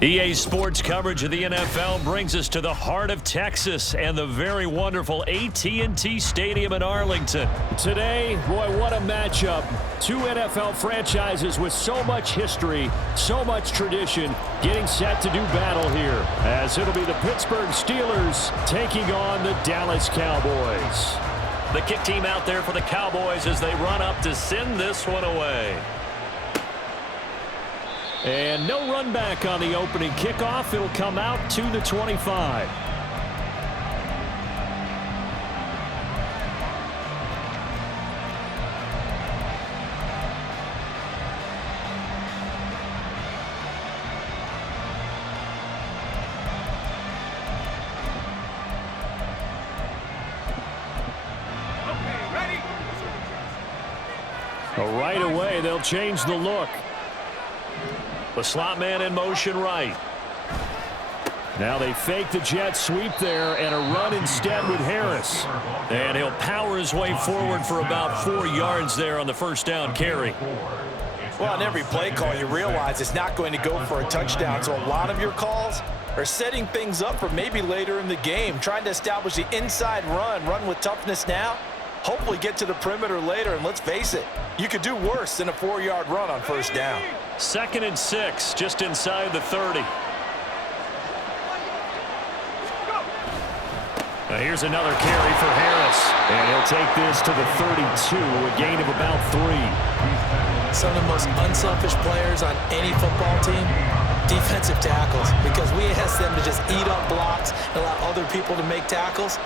EA Sports coverage of the NFL brings us to the heart of Texas and the very wonderful AT&T Stadium in Arlington. Today, boy, what a matchup. Two NFL franchises with so much history, so much tradition, getting set to do battle here, as it'll be the Pittsburgh Steelers taking on the Dallas Cowboys. The kick team out there for the Cowboys as they run up to send this one away. And no run back on the opening kickoff. It'll come out to the 25. Right away, they'll change the look. The slot man in motion right. Now they fake the jet sweep there and a run instead with Harris. And he'll power his way forward for about 4 yards there on the first down carry. Well, on every play call, you realize it's not going to go for a touchdown. So a lot of your calls are setting things up for maybe later in the game, trying to establish the inside run with toughness now. Hopefully get to the perimeter later, and let's face it, you could do worse than a 4-yard run on first down. 2nd and 6, just inside the 30. Now here's another carry for Harris, and he'll take this to the 32, a gain of about 3. Some of the most unselfish players on any football team, defensive tackles, because we ask them to just eat up blocks and allow other people to make tackles.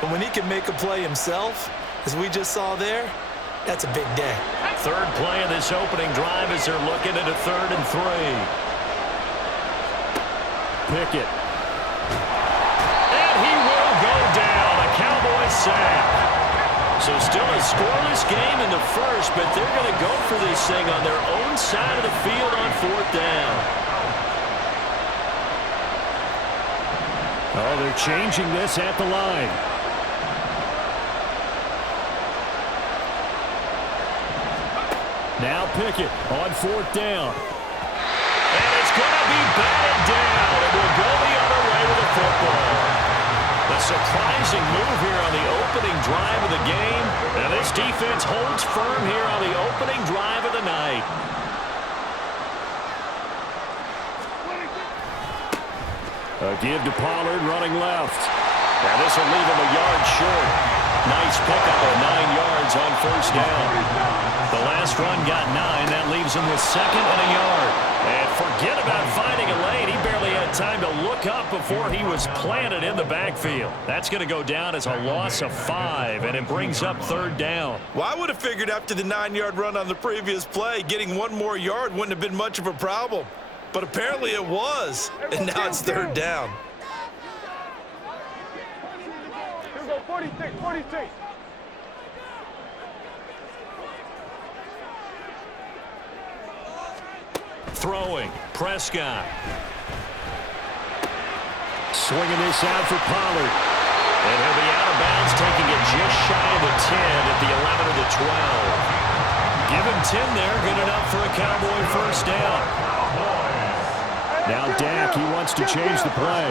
But when he can make a play himself, as we just saw there, that's a big day. Third play of this opening drive as they're looking at a 3rd and 3. Pickett. And he will go down. A Cowboys sack. So still a scoreless game in the first, but they're going to go for this thing on their own side of the field on 4th down. Oh, they're changing this at the line. Now Pickett on 4th down. And it's going to be batted down. It will go the other way with the football. A surprising move here on the opening drive of the game. And this defense holds firm here on the opening drive of the night. A give to Pollard running left. Now this will leave him a yard short. Nice pickup of 9 yards on first down. The last run got 9. That leaves him with 2nd and a yard. And forget about finding a lane. He barely had time to look up before he was planted in the backfield. That's going to go down as a loss of 5, and it brings up 3rd down. Well, I would have figured after the 9-yard run on the previous play, getting 1 more yard wouldn't have been much of a problem. But apparently it was, and now it's 3rd down. Here we go, 46, 46. Throwing, Prescott. Swinging this out for Pollard. And he'll be out of bounds, taking it just shy of the 10 at the 11 or the 12. Give him 10 there, good enough for a Cowboy first down. Now Dak, he wants to change the play.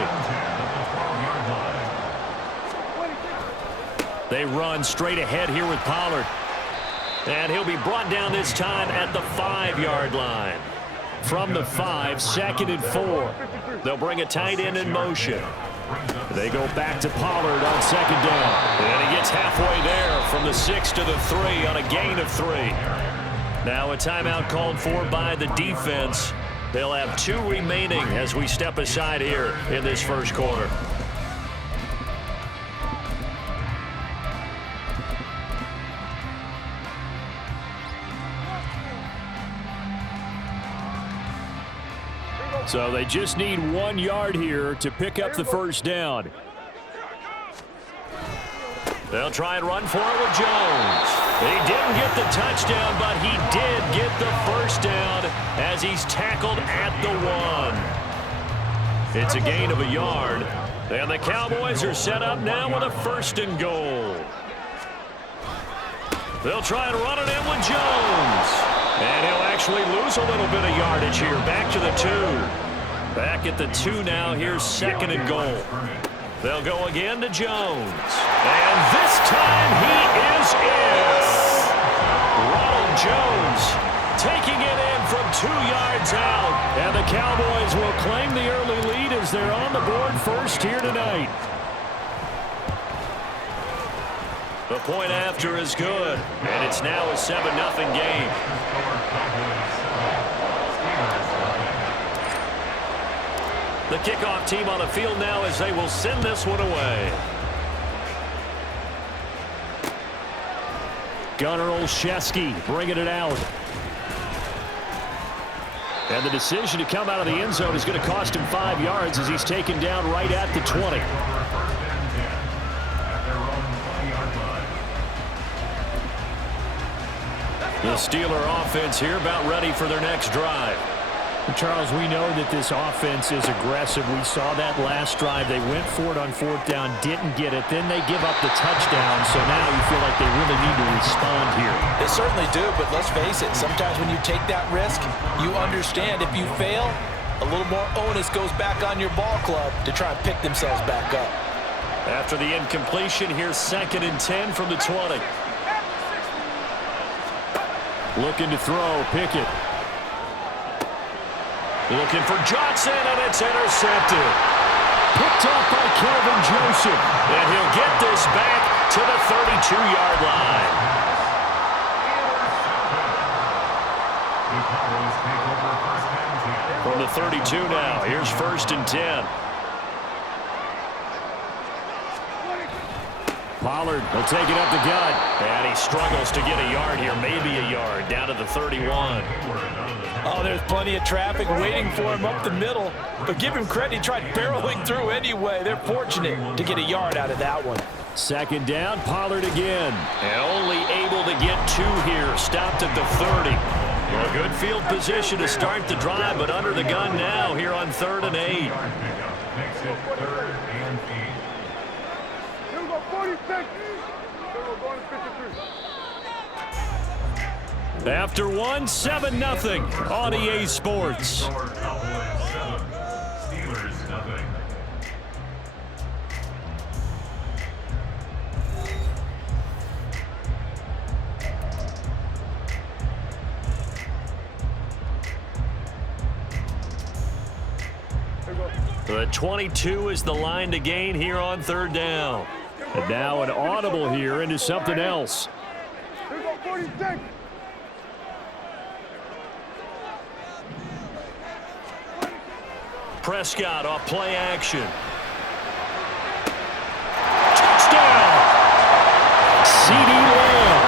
They run straight ahead here with Pollard. And he'll be brought down this time at the 5-yard line. From the 5, 2nd and 4. They'll bring a tight end in motion. They go back to Pollard on 2nd down. And he gets halfway there from the 6 to the 3 on a gain of 3. Now a timeout called for by the defense. They'll have 2 remaining as we step aside here in this first quarter. So they just need 1 yard here to pick up the first down. They'll try and run for it with Jones. He didn't get the touchdown, but he did get the first down as he's tackled at the 1. It's a gain of a yard, and the Cowboys are set up now with a 1st and goal. They'll try and run it in with Jones. And he'll actually lose a little bit of yardage here, back to the 2. Back at the 2 now. Here's 2nd and goal. They'll go again to Jones. And this time he is in. Ronald Jones taking it in from 2 yards out. And the Cowboys will claim the early lead as they're on the board first here tonight. The point after is good. And it's now a 7-0 game. The kickoff team on the field now as they will send this one away. Gunnar Olszewski bringing it out. And the decision to come out of the end zone is going to cost him 5 yards as he's taken down right at the 20. The Steeler offense here about ready for their next drive. Charles, we know that this offense is aggressive. We saw that last drive. They went for it on 4th down, didn't get it. Then they give up the touchdown. So now you feel like they really need to respond here. They certainly do, but let's face it. Sometimes when you take that risk, you understand if you fail, a little more onus goes back on your ball club to try and pick themselves back up. After the incompletion, here's 2nd and 10 from the 20. Looking to throw, Pickett. Looking for Johnson, and it's intercepted. Picked off by Kelvin Joseph. And he'll get this back to the 32-yard line. From the 32 now, here's 1st and 10. Pollard will take it up the gut. And he struggles to get a yard here, maybe a yard, down to the 31. Oh, there's plenty of traffic waiting for him up the middle. But give him credit, he tried barreling through anyway. They're fortunate to get a yard out of that one. 2nd down, Pollard again. And only able to get 2 here, stopped at the 30. Well, good field position to start the drive, but under the gun now here on 3rd and 8. Here we go, 46. Here we go, going to 53. After 1, 7-0 on EA Sports. The 22 is the line to gain here on 3rd down. And now an audible here into something else. Here we go, 46. Prescott off play action. Touchdown! CeeDee Lamb.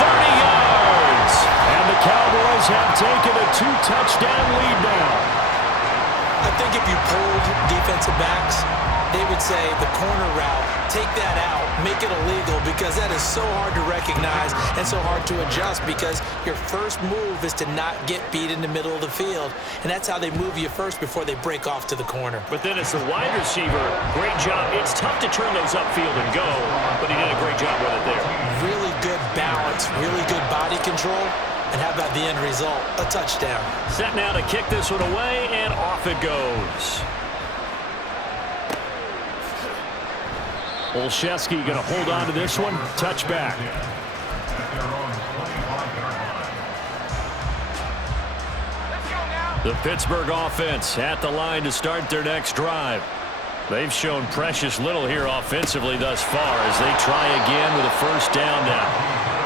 30 yards! And the Cowboys have taken a 2-touchdown lead now. I think if you pulled defensive backs, they would say the corner route, take that out, make it illegal, because that is so hard to recognize and so hard to adjust, because your first move is to not get beat in the middle of the field, and that's how they move you first before they break off to the corner. But then it's the wide receiver. Great job. It's tough to turn those upfield and go, but he did a great job with it there. Really good balance, really good body control. And how about the end result? A touchdown. Set now to kick this one away, and off it goes. Olszewski going to hold on to this one. Touchback. The Pittsburgh offense at the line to start their next drive. They've shown precious little here offensively thus far as they try again with a 1st down now.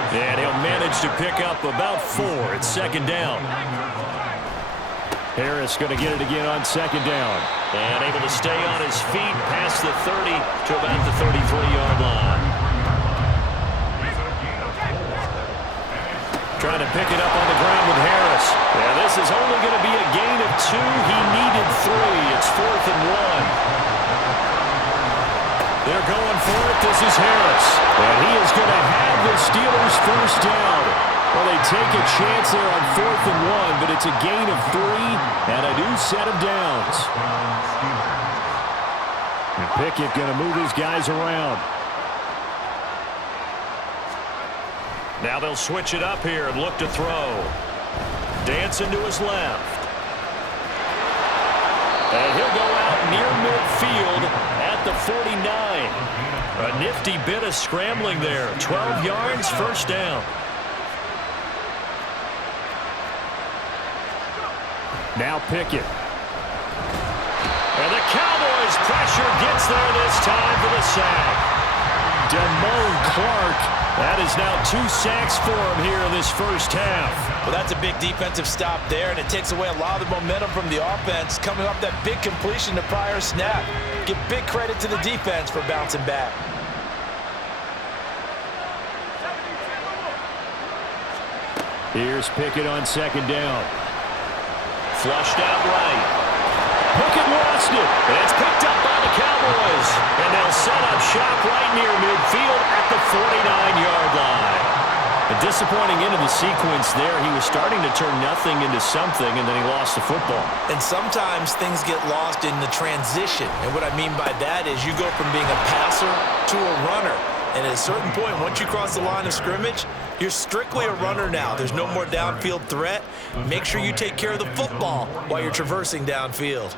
And he'll manage to pick up about 4. It's 2nd down. Harris going to get it again on 2nd down. And able to stay on his feet past the 30 to about the 33-yard line. Trying to pick it up on the ground with Harris. Yeah, this is only going to be a gain of 2. He needed 3. It's 4th and 1. They're going for it. This is Harris. And he is going to have the Steelers 1st down. Well, they take a chance there on 4th and 1, but it's a gain of 3 and a new set of downs. And Pickett going to move his guys around. Now they'll switch it up here and look to throw. Dancing to his left. And he'll go out near midfield at the 49. A nifty bit of scrambling there. 12 yards, first down. Now Pickett. And the Cowboys pressure gets there this time for the sack. Damone Clark. That is now 2 sacks for him here in this first half. Well, that's a big defensive stop there, and it takes away a lot of the momentum from the offense coming off that big completion the prior snap. Give big credit to the defense for bouncing back. Here's Pickett on second down. Flushed out right. Pickett lost it. It's picked up by the Cowboys. And they'll set up shop right near midfield at the 49-yard line. A disappointing end of the sequence there. He was starting to turn nothing into something, and then he lost the football. And sometimes things get lost in the transition. And what I mean by that is you go from being a passer to a runner. And at a certain point, once you cross the line of scrimmage, you're strictly a runner now. There's no more downfield threat. Make sure you take care of the football while you're traversing downfield.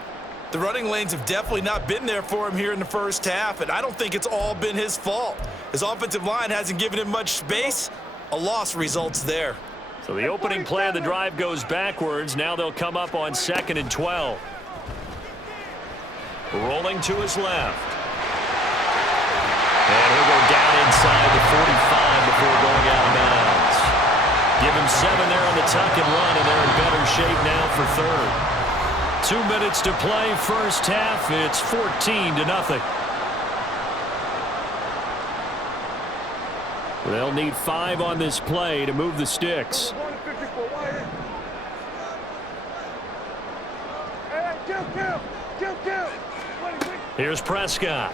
The running lanes have definitely not been there for him here in the first half, and I don't think it's all been his fault. His offensive line hasn't given him much space. A loss results there. So the opening play of the drive goes backwards. Now they'll come up on 2nd and 12. Rolling to his left. And he'll go down inside the 45 before going out of bounds. Give him 7 there on the tuck and run, and they're in better shape now for third. 2 minutes to play, first half. It's 14-0. They'll need 5 on this play to move the sticks. Here's Prescott.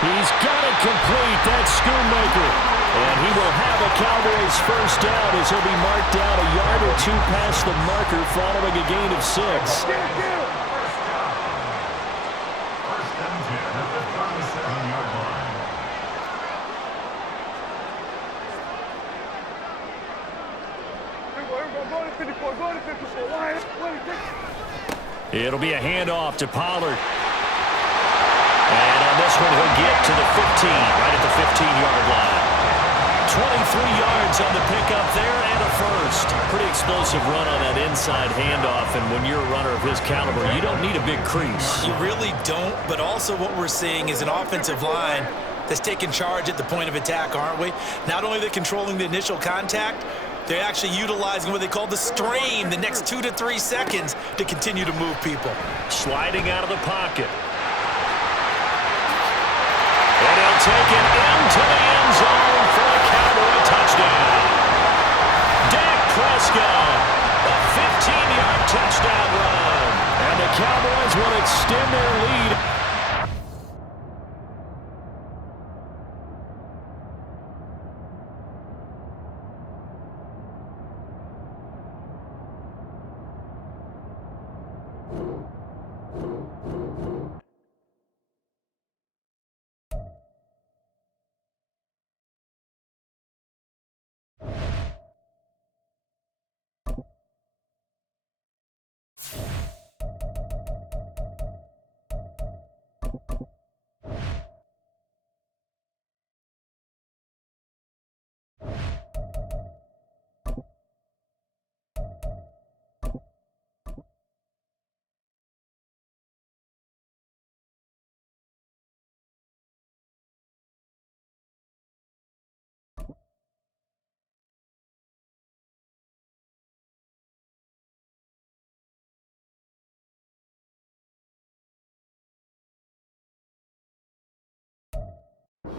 He's got it complete. That's Schoonmaker. And he will have a Cowboys first down as he'll be marked down a yard or 2 past the marker following a gain of 6. It'll be a handoff to Pollard. And on this one, he'll get to the 15, right at the 15-yard line. 23 yards on the pickup there and a first. Pretty explosive run on that inside handoff, and when you're a runner of his caliber, you don't need a big crease. You really don't, but also what we're seeing is an offensive line that's taking charge at the point of attack, aren't we? Not only are they controlling the initial contact, they're actually utilizing what they call the strain, the next 2 to 3 seconds, to continue to move people. Sliding out of the pocket. And he'll take it into the end zone for a Cowboy touchdown. Dak Prescott, a 15-yard touchdown run. And the Cowboys will extend their lead.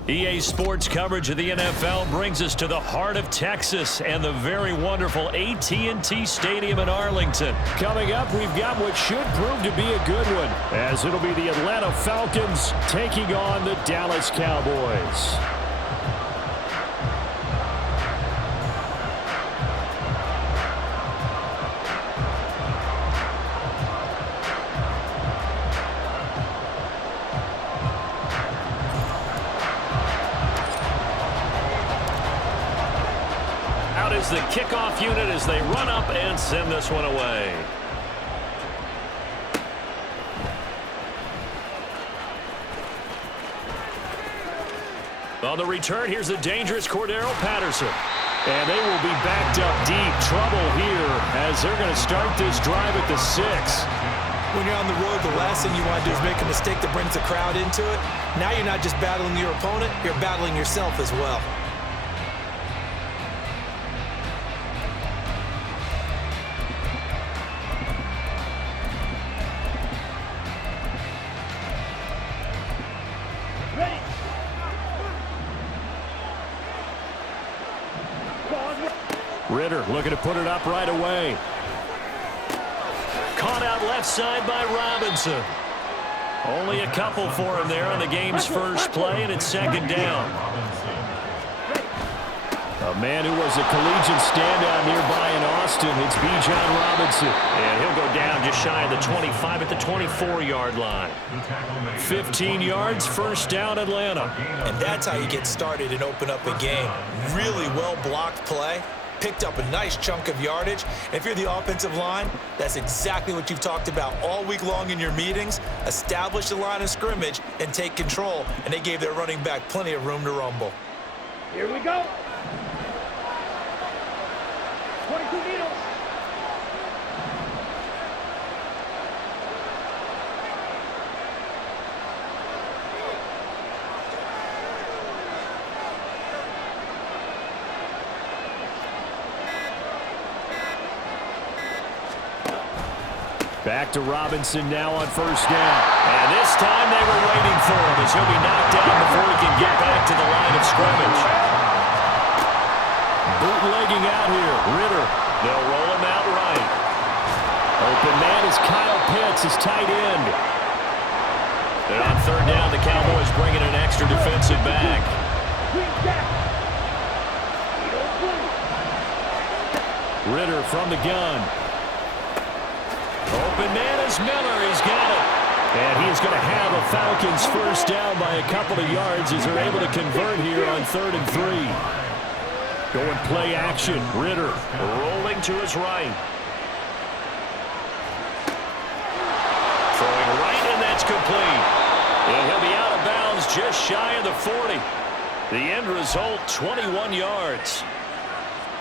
EA Sports coverage of the NFL brings us to the heart of Texas and the very wonderful AT&T Stadium in Arlington. Coming up, we've got what should prove to be a good one, as it'll be the Atlanta Falcons taking on the Dallas Cowboys. Is the kickoff unit as they run up and send this one away. On the return, here's the dangerous Cordero Patterson. And they will be backed up deep. Trouble here as they're going to start this drive at the 6. When you're on the road, the last thing you want to do is make a mistake that brings the crowd into it. Now you're not just battling your opponent, you're battling yourself as well. Ritter looking to put it up right away. Caught out left side by Robinson. Only a couple for him there on the game's first play, and it's second down. A man who was a collegiate standout nearby in Austin, it's Bijan Robinson. And he'll go down just shy of the 25 at the 24-yard line. 15 yards, first down, Atlanta. And that's how you get started and open up a game. Really well-blocked play. Picked up a nice chunk of yardage. And if you're the offensive line, that's exactly what you've talked about all week long in your meetings. Establish the line of scrimmage and take control. And they gave their running back plenty of room to rumble. Here we go. 22 needles. Back to Robinson now on first down. And this time they were waiting for him as he'll be knocked down before he can get back to the line of scrimmage. Bootlegging out here. Ritter. They'll roll him out right. Open man is Kyle Pitts, his tight end. And on third down, the Cowboys bringing an extra defensive back. Ritter from the gun. Open man is Miller. He's got it. And he's going to have a Falcons first down by a couple of yards as they're able to convert here on 3rd and 3. Going play action. Ritter rolling to his right. Throwing right, and that's complete. And he'll be out of bounds just shy of the 40. The end result, 21 yards.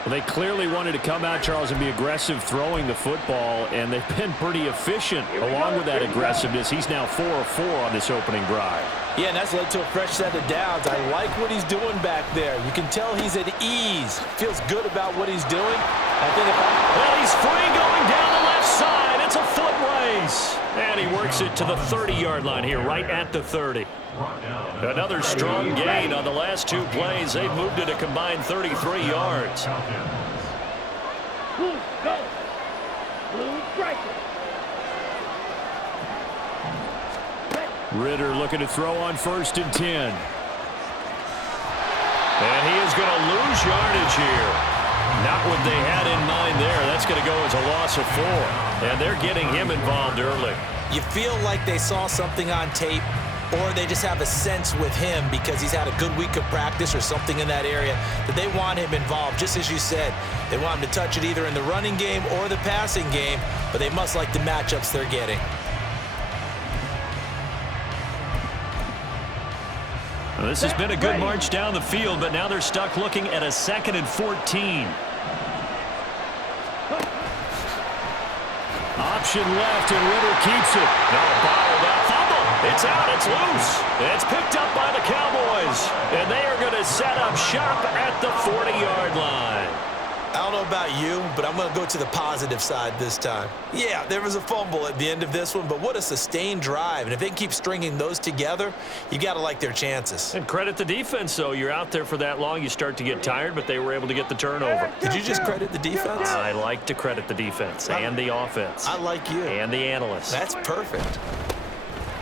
Well, they clearly wanted to come out, Charles, and be aggressive throwing the football, and they've been pretty efficient along with that aggressiveness. He's now 4 of 4 on this opening drive. Yeah, and that's led to a fresh set of downs. I like what he's doing back there. You can tell he's at ease. Feels good about what he's doing. I think well, he's free going down the left side. It's a foot race. And he works it to the 30-yard line here, right at the 30. Another strong gain on the last 2 plays. They've moved it a combined 33 yards. Blue, go. Blue striker. Ritter looking to throw on 1st and 10. And he is going to lose yardage here. Not what they had in mind there. That's going to go as a loss of 4. And they're getting him involved early. you feel like they saw something on tape, or they just have a sense with him because he's had a good week of practice or something in that area that they want him involved. Just as you said, they want him to touch it either in the running game or the passing game, but they must like the matchups they're getting. Well, this has been a good march down the field, but now they're stuck looking at a 2nd and 14. Option left, and Ritter keeps it. No, bottled up. Fumble. It's out. It's loose. It's picked up by the Cowboys. And they are going to set up shop at the 40-yard line. I don't know about you, but I'm going to go to the positive side this time. Yeah, there was a fumble at the end of this one, but what a sustained drive. And if they can keep stringing those together, you got to like their chances. And credit the defense, though. You're out there for that long, you start to get tired, but they were able to get the turnover. Did you just credit the defense? I like to credit the defense and the offense. I like you. And the analysts. That's perfect.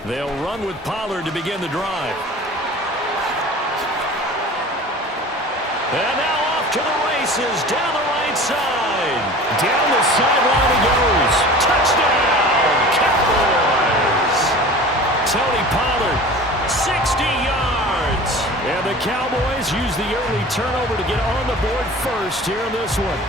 They'll run with Pollard to begin the drive. And now off to the races, down the right side. Down the sideline he goes. Touchdown, Cowboys. Tony Pollard, 60 yards. And the Cowboys use the early turnover to get on the board first here in this one.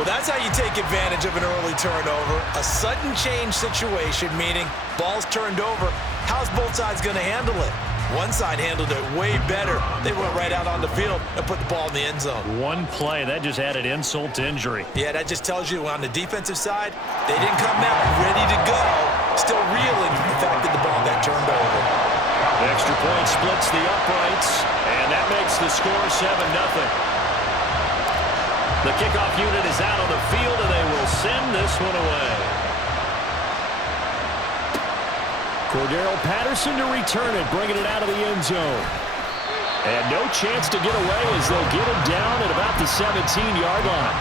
Well, that's how you take advantage of an early turnover. A sudden change situation, meaning ball's turned over. How's both sides going to handle it? One side handled it way better. They went right out on the field and put the ball in the end zone. One play, that just added insult to injury. Yeah, that just tells you on the defensive side, they didn't come out ready to go, still reeling from the fact that the ball got turned over. The extra point splits the uprights, and that makes the score 7-0. The kickoff unit is out on the field, and they will send this one away. Cordero Patterson to return it, bringing it out of the end zone. And no chance to get away as they'll get him down at about the 17-yard line.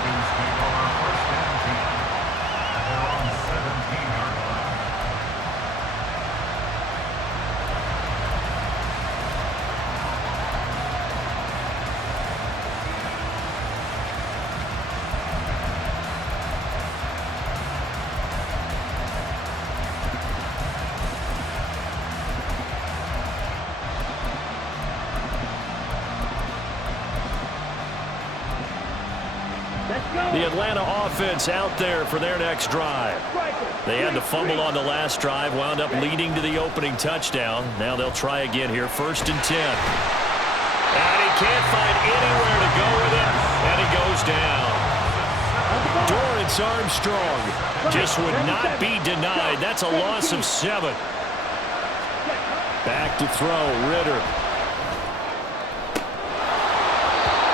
The Atlanta offense out there for their next drive. They had to fumble on the last drive, wound up leading to the opening touchdown. Now they'll try again here, 1st and 10. And he can't find anywhere to go with it, and he goes down. Dorrance Armstrong just would not be denied. That's a loss of 7. Back to throw, Ritter.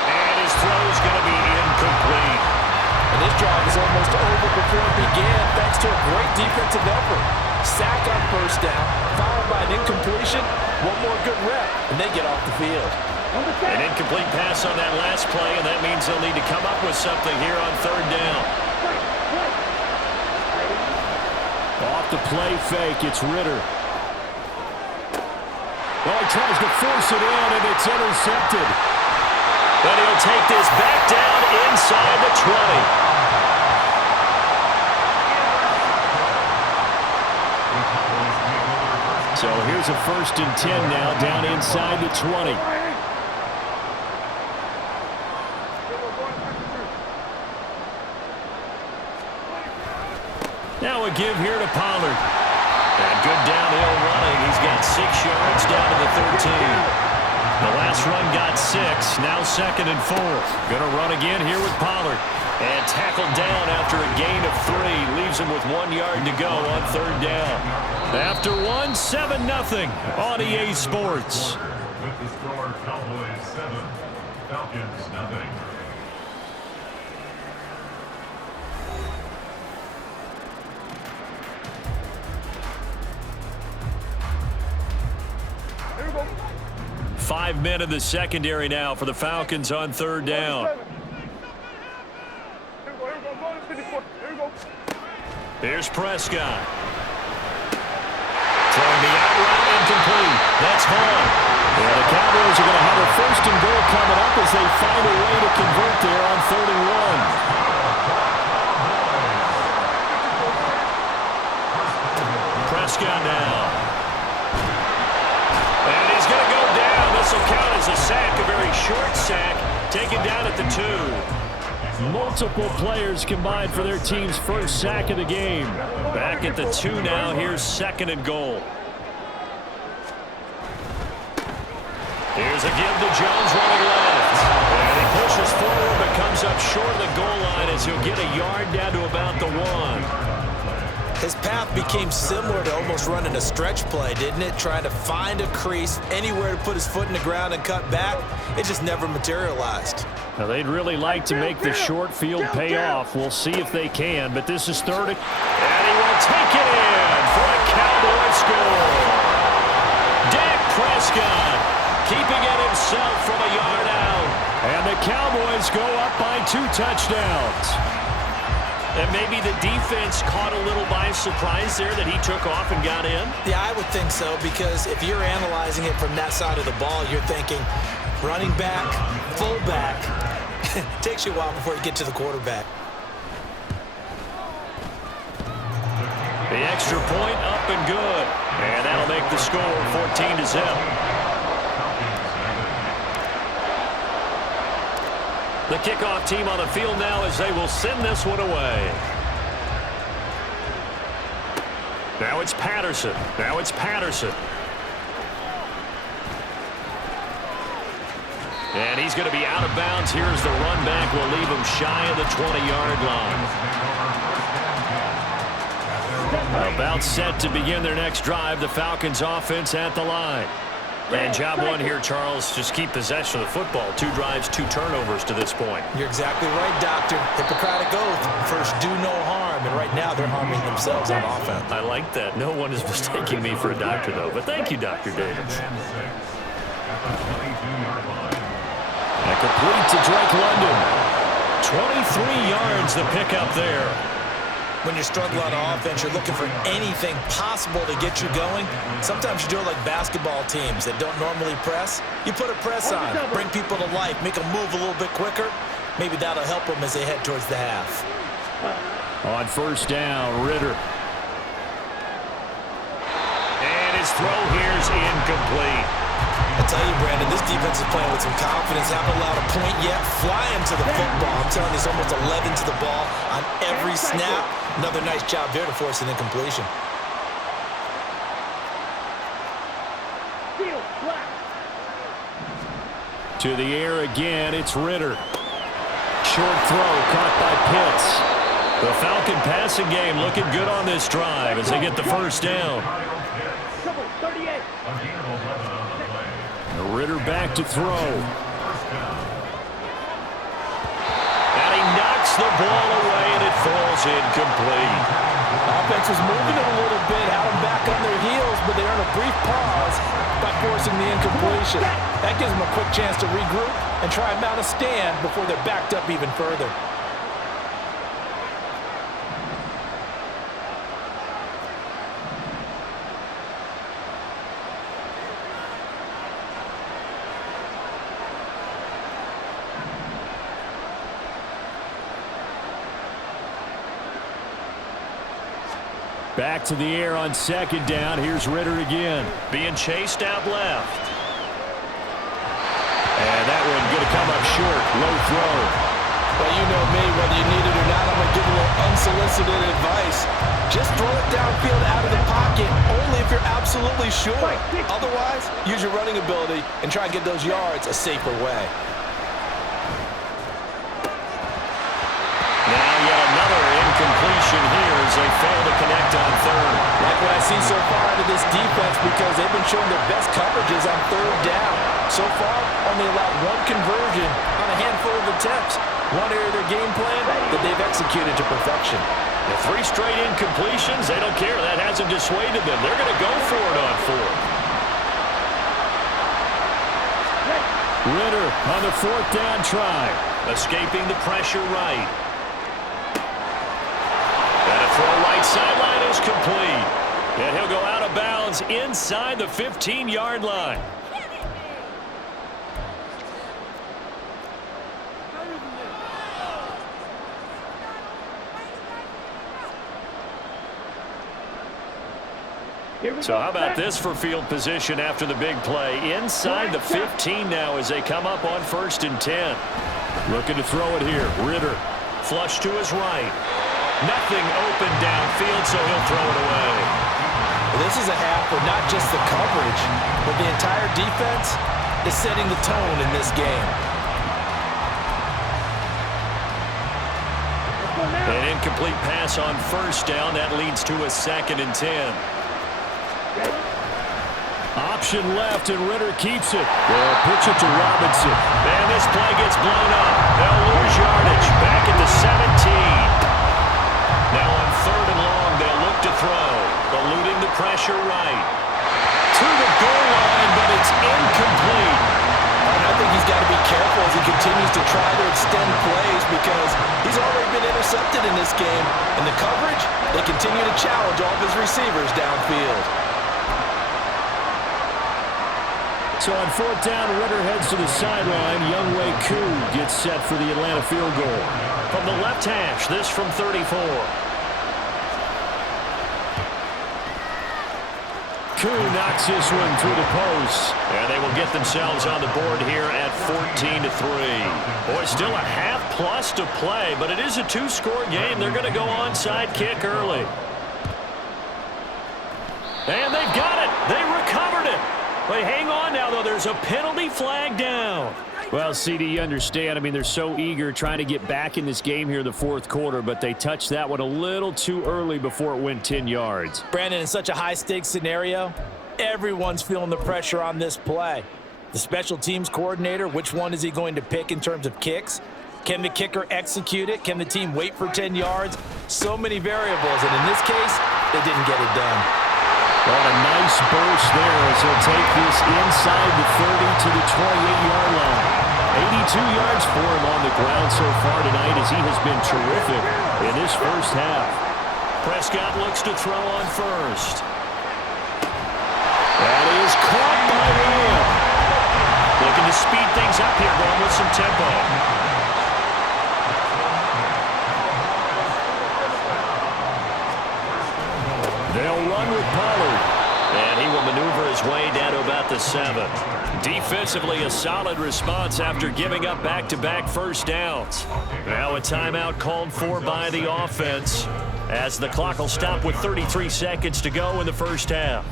And his throw's going to be incomplete. And this drive is almost over before it began thanks to a great defensive effort. Sack on 1st down, followed by an incompletion, one more good rep, and they get off the field. An incomplete pass on that last play, and that means they'll need to come up with something here on 3rd down. Off the play fake, it's Ritter. Well, he tries to force it in, and it's intercepted. But he'll take this back down inside the 20. So here's a 1st and 10 now, down inside the 20. Now a give here to Pollard. And good downhill running. He's got 6 yards down to the 13. The last run got 6, now 2nd and 4. Going to run again here with Pollard. And tackled down after a gain of 3. Leaves him with 1 yard to go on 3rd down. After 1, 7-0 on EA Sports. With the score, Cowboys 7, Falcons 0. Here we go. 5 men in the secondary now for the Falcons on 3rd down. Here we go. Bonus 54. Here we go. Here's Prescott. Throwing the out route incomplete. That's Vaughn. Yeah, the Cowboys are going to have a 1st and goal coming up as they find a way to convert there on 3rd and 1. Prescott now. And he's going to go down. This will count as a sack, a very short sack, taken down at the 2. Multiple players combined for their team's 1st sack of the game. Back at the 2 now. Here's 2nd and goal. Here's a give to Jones running left. And he pushes forward but comes up short of the goal line as he'll get a yard down to about the 1. His path became similar to almost running a stretch play, didn't it? Trying to find a crease, anywhere to put his foot in the ground and cut back. It just never materialized. Now, they'd really like to make the short field pay off. We'll see if they can, but this is 3rd. And he will take it in for a Cowboy score. Dak Prescott keeping it himself from a yard out. And the Cowboys go up by 2 touchdowns. And maybe the defense caught a little by surprise there that he took off and got in? Yeah, I would think so, because if you're analyzing it from that side of the ball, you're thinking running back, fullback. It takes you a while before you get to the quarterback. The extra point up and good. And that'll make the score 14-0. The kickoff team on the field now as they will send this one away. Now it's Patterson. And he's going to be out of bounds. Here's the run back. Will leave him shy of the 20-yard line. About set to begin their next drive. The Falcons offense at the line. And job one here, Charles, just keep possession of the football. 2 drives, 2 turnovers to this point. You're exactly right, Doctor. Hippocratic oath. First, do no harm. And right now, they're harming themselves on offense. I like that. No one is mistaking me for a doctor, though. But thank you, Dr. Davis. And complete to Drake London. 23 yards the pickup there. When you're struggling on offense, you're looking for anything possible to get you going. Sometimes you do it like basketball teams that don't normally press. You put a press on, bring people to life, make them move a little bit quicker. Maybe that'll help them as they head towards the half. On first down, Ritter. And his throw here's incomplete. I tell you, Brandon, this defense is playing with some confidence. Haven't allowed a point yet. Flying to the football. I'm telling you, there's almost 11 to the ball on every snap. Another nice job there to force an incompletion. To the air again, it's Ritter. Short throw caught by Pitts. The Falcon passing game looking good on this drive as they get the first down. Ritter back to throw. And he knocks the ball away, and it falls incomplete. Offense was moving it a little bit, had them back on their heels, but they earned a brief pause by forcing the incompletion. That gives them a quick chance to regroup and try and mount a stand before they're backed up even further. Back to the air on second down. Here's Ritter again. Being chased out left. And that one going to come up short. Low throw. Well, you know me, whether you need it or not, I'm going to give a little unsolicited advice. Just throw it downfield out of the pocket, only if you're absolutely sure. Otherwise, use your running ability and try and get those yards a safer way. Now yet another incompletion here as they fail to connect on third. Like what I see so far out of this defense because they've been showing their best coverages on third down. So far, only allowed 1 conversion on a handful of attempts. One area of their game plan that they've executed to perfection. The 3 straight incompletions, they don't care. That hasn't dissuaded them. They're going to go for it on 4th. Ritter on the 4th down try. Escaping the pressure right. And a throw right sideline is complete. And he'll go out of bounds inside the 15-yard line. So how about this for field position after the big play? Inside the 15 now as they come up on 1st and 10. Looking to throw it here. Ritter. Flush to his right. Nothing open downfield, so he'll throw it away. Well, this is a half where not just the coverage, but the entire defense is setting the tone in this game. An incomplete pass on 1st down. That leads to a 2nd and 10. Option left, and Ritter keeps it. They'll pitch it to Robinson. And this play gets blown up. They'll lose yardage. Back at the 17. Now on 3rd and long, they'll look to throw. Eluding the pressure right. To the goal line, but it's incomplete. And I think he's got to be careful as he continues to try to extend plays because he's already been intercepted in this game. And the coverage, they continue to challenge all of his receivers downfield. So on 4th down, Ritter heads to the sideline. Younghoe Koo gets set for the Atlanta field goal. From the left hash, this from 34. Koo knocks this one through the post. And they will get themselves on the board here at 14-3. Boy, still a half plus to play, but it is a 2-score game. They're going to go onside kick early. And they've got it. They recovered it. But hang on now, though. There's a penalty flag down. Well, CD, you understand. I mean, they're so eager trying to get back in this game here in the fourth quarter, but they touched that one a little too early before it went 10 yards. Brandon, in such a high-stakes scenario, everyone's feeling the pressure on this play. The special teams coordinator, which one is he going to pick in terms of kicks? Can the kicker execute it? Can the team wait for 10 yards? So many variables, and in this case, they didn't get it done. What a nice burst there as he'll take this inside the 30 to the 28-yard line. 82 yards for him on the ground so far tonight as he has been terrific in this first half. Prescott looks to throw on first. That is caught by Williams. Looking to speed things up here, going with some tempo. They'll run with Pollard. And he will maneuver his way down to about the 7. Defensively, a solid response after giving up back-to-back first downs. Now a timeout called for by the offense as the clock will stop with 33 seconds to go in the first half.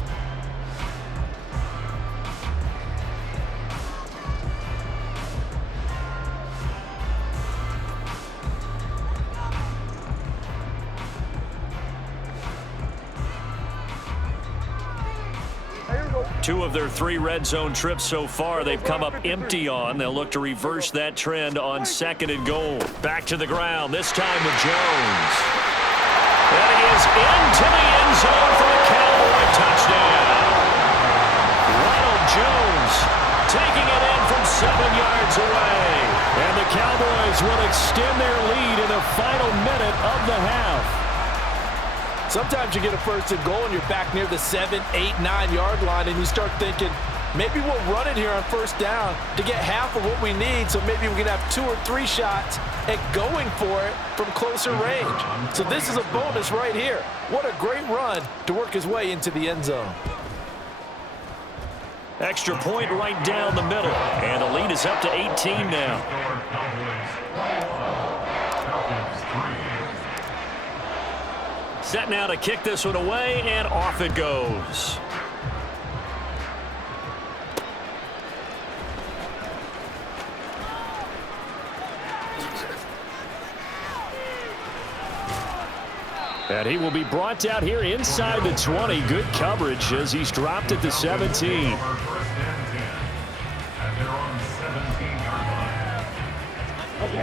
Two of their 3 red zone trips so far they've come up empty on. They'll look to reverse that trend on 2nd and goal. Back to the ground, this time with Jones. And he is into the end zone for a Cowboy touchdown. Ronald Jones taking it in from 7 yards away. And the Cowboys will extend their lead in the final minute of the half. Sometimes you get a 1st and goal and you're back near the 7, 8, 9-yard line and you start thinking, maybe we'll run it here on 1st down to get half of what we need, so maybe we can have 2 or 3 shots at going for it from closer range. So this is a bonus right here. What a great run to work his way into the end zone. Extra point right down the middle. And the lead is up to 18 now. Set now to kick this one away, and off it goes. And he will be brought down here inside the 20. Good coverage as he's dropped at the 17.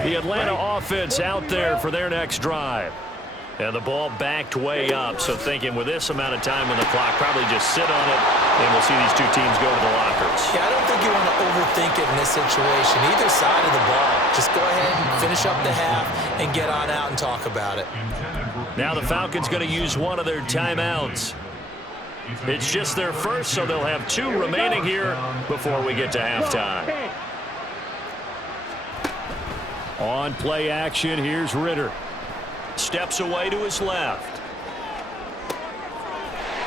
The Atlanta offense out there for their next drive. And the ball backed way up, so thinking with this amount of time on the clock, probably just sit on it, and we'll see these two teams go to the lockers. Yeah, I don't think you want to overthink it in this situation, either side of the ball. Just go ahead and finish up the half and get on out and talk about it. Now the Falcons going to use one of their timeouts. It's just their first, so they'll have 2 remaining here before we get to halftime. On play action, here's Ritter. Steps away to his left.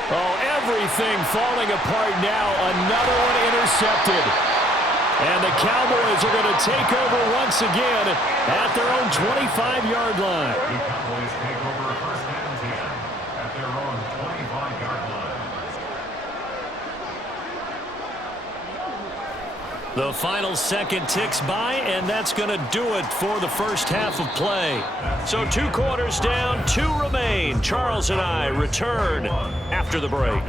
Oh, everything falling apart now. Another one intercepted. And the Cowboys are going to take over once again at their own 25-yard line. The Cowboys take over 1st and 10 at their own 25-yard line. The final second ticks by, and that's going to do it for the first half of play. So 2 quarters down, 2 remain. Charles and I return after the break.